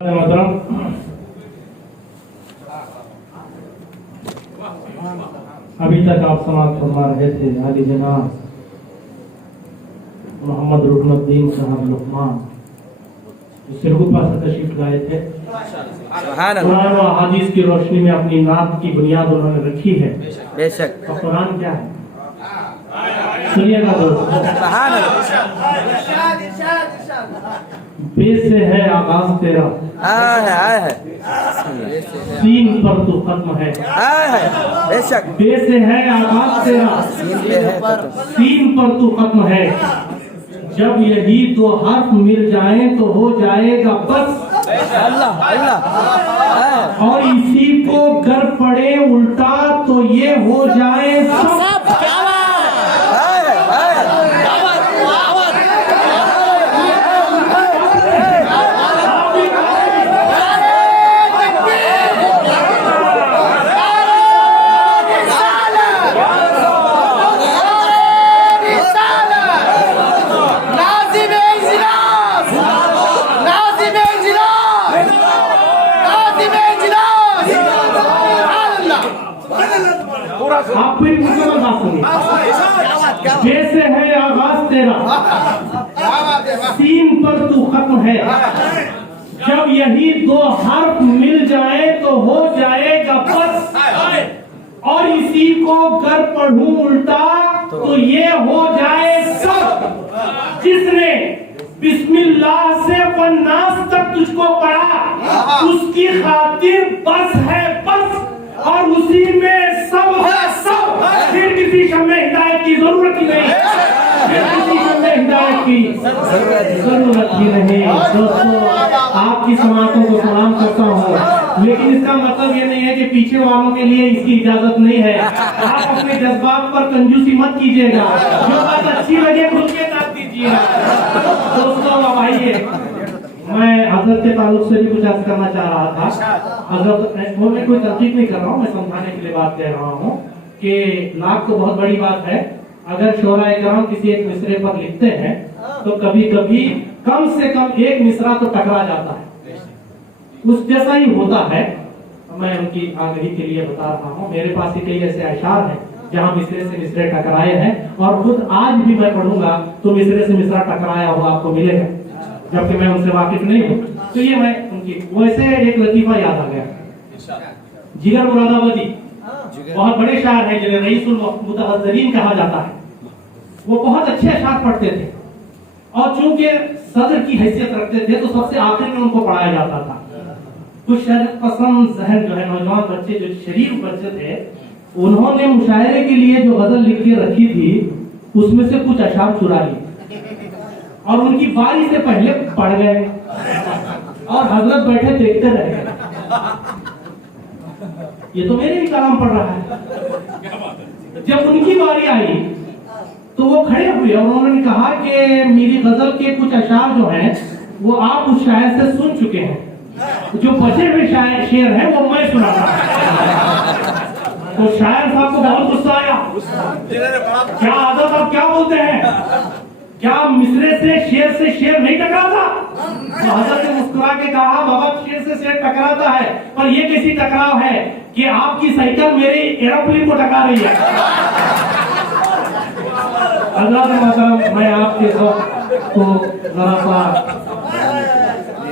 मोहतरम, अभी तक आप समाप्त फरमा रहे थे आली जनाब मोहम्मद रुकनुद्दीन साहब लुकमान जो सिरगुप्पा से तशरीफ लाए थे। कुरान व हदीस की रोशनी में अपनी नात की बुनियाद उन्होंने रखी है। बेशक। और कुरान क्या है सुनिएगा दोस्तों। बे से है आगाज तेरा, सीन पर तू खत्म है। बेशक। बे से है आगाज तेरा, सीन पर तू खत्म है। जब यही दो हर्फ मिल जाएं तो हो जाएगा बस। अल्लाह अल्लाह। और इसी को कर पड़े उल्टा तो ये हो जाए सब। आप फिर मुकम्मल बात सुनिए। जैसे है आगाज तेरा, सीन पर तू खत्म है। जब यही दो हर्फ मिल जाए तो हो जाएगा बस। और इसी को कर पढ़ूं उल्टा तो ये हो जाए सब। जिसने बिस्मिल्लाह से वन्नास तक तुझको पढ़ा उसकी खातिर बस है बस। और उसी में सब है सब। फिर किसी शम्मे हिदायत की जरूरत ही नहीं। फिर किसी शम्मे हिदायत की जरूरत ही नहीं। दोस्तों, आपकी समातों को सलाम करता हूँ, लेकिन इसका मतलब ये नहीं है कि पीछे वालों के लिए इसकी इजाजत नहीं है। आप अपने जज्बात पर कंजूसी मत कीजिएगा। जो बात अच्छी लगे खुल के साथ दीजिएगा। दोस्तों, अब आइए, मैं हजरत के ताल्लुक से भी कुछ अर्ज करना चाह रहा था। हजरत वो मैं कोई तर्कीब नहीं कर रहा हूँ, मैं समझाने के लिए बात कह रहा हूँ कि लाख तो बहुत बड़ी बात है। अगर शोरा इकराम किसी एक मिसरे पर लिखते हैं तो कभी कभी कम से कम एक मिसरा तो टकरा जाता है, उस जैसा ही होता है। मैं उनकी आगही के लिए बता रहा हूँ। मेरे पास ही कई ऐसे अशार हैं जहाँ मिसरे से मिसरे टकराए हैं, और खुद आज भी मैं पढ़ूंगा तो मिसरे से मिसरा टकराया हुआ आपको मिलेगा, जबकि मैं उनसे वाकिफ नहीं हूँ। तो ये मैं उनकी वैसे एक लतीफा याद आ गया। जिगर मुरादाबादी बहुत बड़े शायर हैं जिन्हें रईसुल मुतहज़्ज़रीन कहा जाता है। वो बहुत अच्छे अशार पढ़ते थे, और चूंकि सदर की हैसियत रखते थे तो सबसे आखिर में उनको पढ़ाया जाता था। कुछ शरीफ पसंद जहन जो है नौजवान बच्चे जो शरीफ बच्चे थे, उन्होंने मुशायरे के लिए जो गजल लिख के रखी थी उसमें से कुछ अशार चुरा लिए और उनकी बारी से पहले पढ़ गए, और हजरत बैठे देखते रह गए। ये तो मेरे भी कलाम पढ़ रहा है। जब उनकी बारी आई तो वो खड़े हुए और उन्होंने कहा कि मेरी गजल के कुछ अशार जो हैं वो आप उस शायर से सुन चुके हैं, जो बचे हुए शेर हैं वो मैं सुना रहा हूं। तो शायर साहब को बहुत गुस्सा आया। क्या आदत, आप क्या बोलते हैं, क्या मिसरे से शेर नहीं टकराता? तो हजरत ने मुस्कुरा के कहा, बाबा शेर से शेर टकराता है, पर ये कैसी टकराव है कि आपकी साइकिल मेरी एरोप्लेन को टकरा रही है। मैं आपके को जरा सा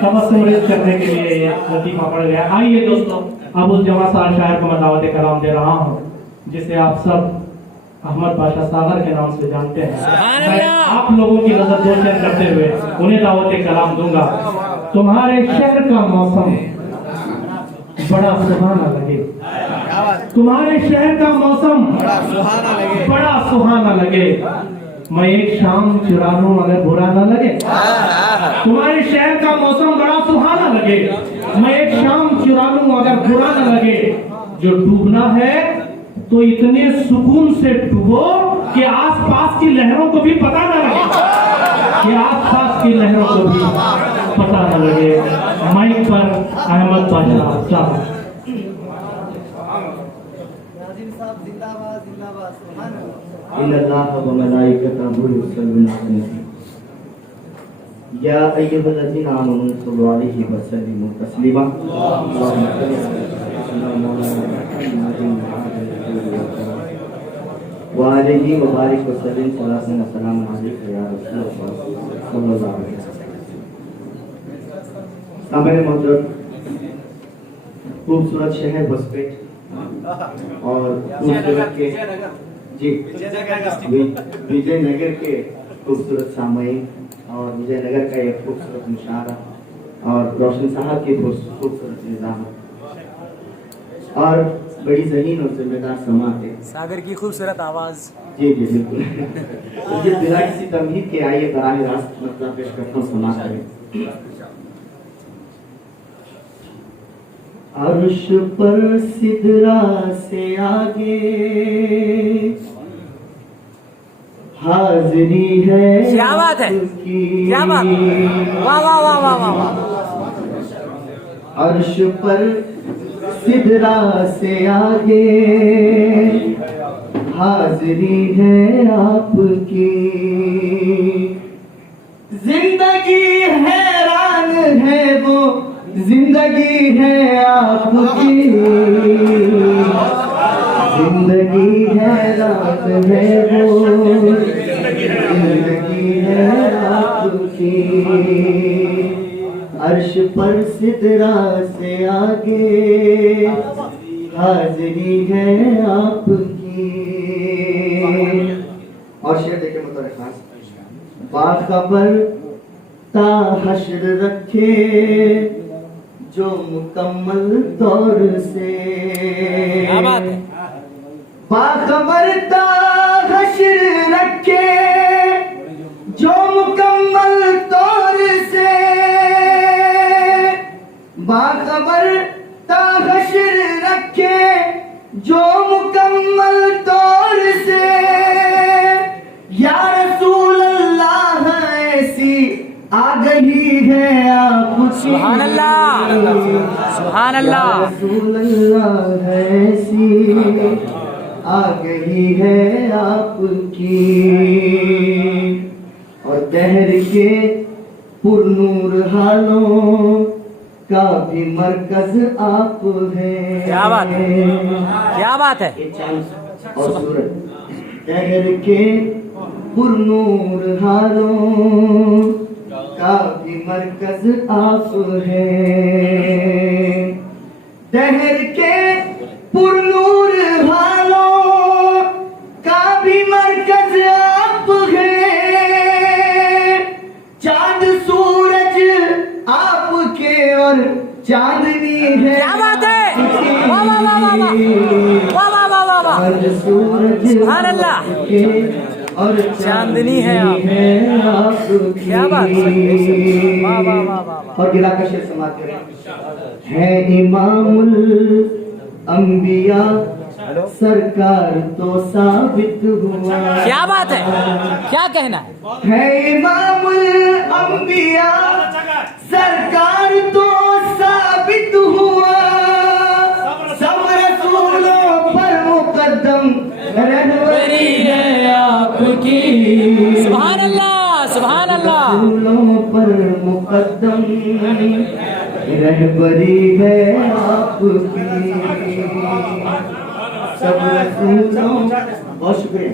तबस्सुम करने के लिए लतीफा पड़ गया। आइए दोस्तों, अब उस जवां साल शायर को मैं दावत कलाम दे रहा हूँ, जिसे आप सब अहमद बादशाह सागर के नाम से जानते हैं। मैं आप लोगों की नजर दो शेर करते हुए उन्हें दावत कलाम दूंगा। तुम्हारे शहर का मौसम बड़ा सुहाना लगे, तुम्हारे शहर का मौसम बड़ा सुहाना लगे। मैं एक शाम चुरा लूं अगर बुरा ना लगे। तुम्हारे शहर का मौसम बड़ा सुहाना लगे, मैं एक शाम चुरा लूं अगर बुरा ना लगे। जो डूबना है तो इतने सुकून से डूबो कि आसपास की लहरों को भी पता न लगे, कि आसपास की लहरों को भी पता न लगे। माइक पर अहमद बादशाह साहब। इन्नल्लाह व मलाइकतहु युसल्लूना अलन नबी या अय्युहल्लज़ीना आमनू सल्लु अलैहि व सल्लिमू तस्लीमा अल्लाहुम्मा सल्लि अला व अलैहि व बारिक व सल्लिम सलातन व सलाम अलैका या रसूलल्लाह सल्लल्लाहु अलैहि वसल्लम। सामने मौजूद खूबसूरत शहर होस्पेट और खूबसूरत के जी विजयनगर के खूबसूरत सामयिक और विजयनगर का एक खूबसूरत मुशायरा और रोशन साहब की खूबसूरत निज़ाम और बड़ी ज़हीन और जिम्मेदार समात है। सागर की खूबसूरत आवाज। जी जी बिल्कुल। मुझे बिना किसी तमहीद के आइए बराह रास्त मतलब पेश करता हूँ समात करें। अर्श पर सिदरा से आगे हाज़री है। क्या बात है, क्या बात, वाह वाह वाह वाह वाह वाह। अर्श पर सिदरा से आगे हाज़री है आपकी, जिंदगी हैरान है वो जिंदगी है आपकी, जिंदगी हैरान है वो जिंदगी है आपकी। अर्श पर सिदरा से आगे हाज़री है आपकी। और शेर देखे मतलब खास बाखबर ता हश्र रखे जो मुकम्मल तौर से, क्या बात है, बाखबर ता हश्र रखे जो मुकम्मल तौर से, बाखबर ता हश्र रखे जो मुकम्मल तौर से। या रसूल अल्लाह ऐसी आ गई है आपकी, सुभान अल्लाह, सुभान अल्लाह। या रसूल अल्लाह ऐसी आ गई है आपकी। और दहर के पुरनूर हालों का भी मरकज आप हैं। क्या बात है, क्या बात है। ये चांद और सूरज दहर के पुरनूर हालों का भी मरकज आप हैं। दहर के पुरनूर हालों का भी मरकज आप हैं। चांद सूरज आपके और चांदनी है। क्या बात है, वाह वाह वाह वाह वाह वाह वाह वाह वाह वाह। चांद सूरज सुभान अल्लाह। आपके और चांदनी है आप। आपकी। क्या बात है, वाह वाह वाह वाह। और गिला का शेर समाप्त करें। है इमामुल अंबिया सरकार तो साबित हुआ। क्या बात है, क्या कहना है। इमामुल अंबिया सरकार तो साबित हुआ। सब रसूलों पर मुकद्दम रहबरी है आपकी। सुभान अल्लाह, सुभान अल्लाह। रसूलों पर मुकद्दम रहबरी है आपकी। सब रसूलों, बहुत शुक्रिया।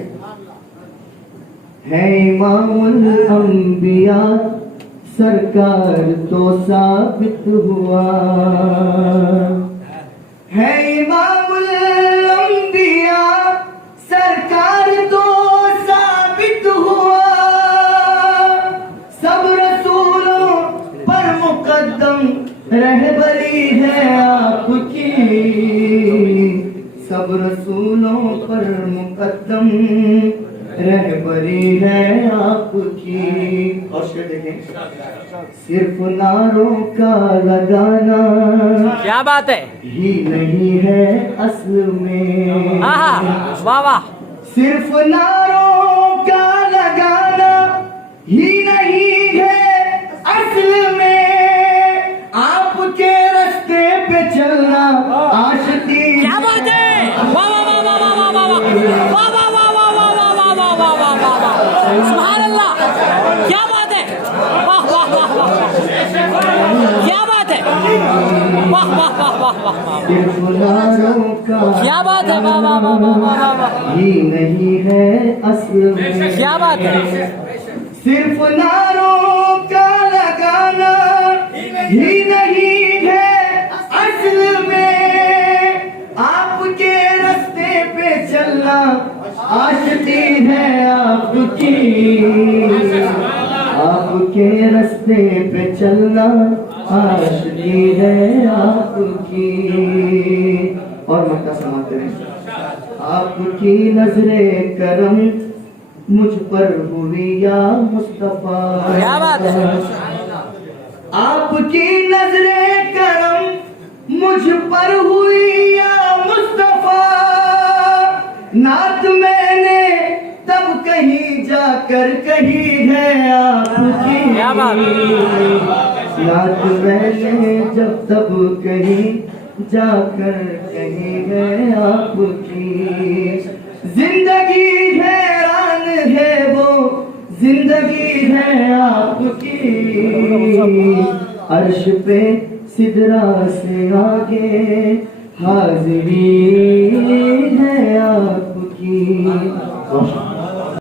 है इमामुल अंबिया सरकार तो साबित हुआ। है इमामुल अंबिया सरकार तो साबित हुआ। सब रसूलों पर मुकद्दम रहबरी है आपकी। सब रसूलों पर मुकद्दम रहबरी है आपकी। और शेर देखें। सिर्फ नारों का लगाना क्या बात है, ही नहीं है असल में। आहा, वाह वाह। सिर्फ नारों का लगाना ही नहीं है असल में। आपके रास्ते पे चलना आशिकी। क्या बात है, वाह वाह वाह वाह वाह वाह वाह वाह वाह वाह वाह वाह वाह वाह वाह वाह वाह वाह वाह। सुभान अल्लाह, क्या बात है, वाह वाह वाह वाह वाह वाह वाह वाह वाह सिर्फ नारों का क्या बात है, वाह वाह वाह वाह वाह वाह ही नहीं है असल में, क्या बात है, सिर्फ नारों का लगाना ही नहीं है असल में, आपके रास्ते पे चलना आशिकी है आपकी, आपके रास्ते पे चलना आशिकी है आपकी। और मक्का समाते हैं। आपकी नजरे करम मुझ पर हुई या मुस्तफा, क्या बात है, आपकी नजरे करम मुझ पर हुई या मुस्तफा, नात मैंने तब कहीं जाकर कही है आपकी, क्या बात नात मैंने जब तब कहीं जाकर कही है आपकी। जिंदगी हैरान है वो जिंदगी है आपकी, अर्श पे सिदरा से आगे हाजिरी है आपकी।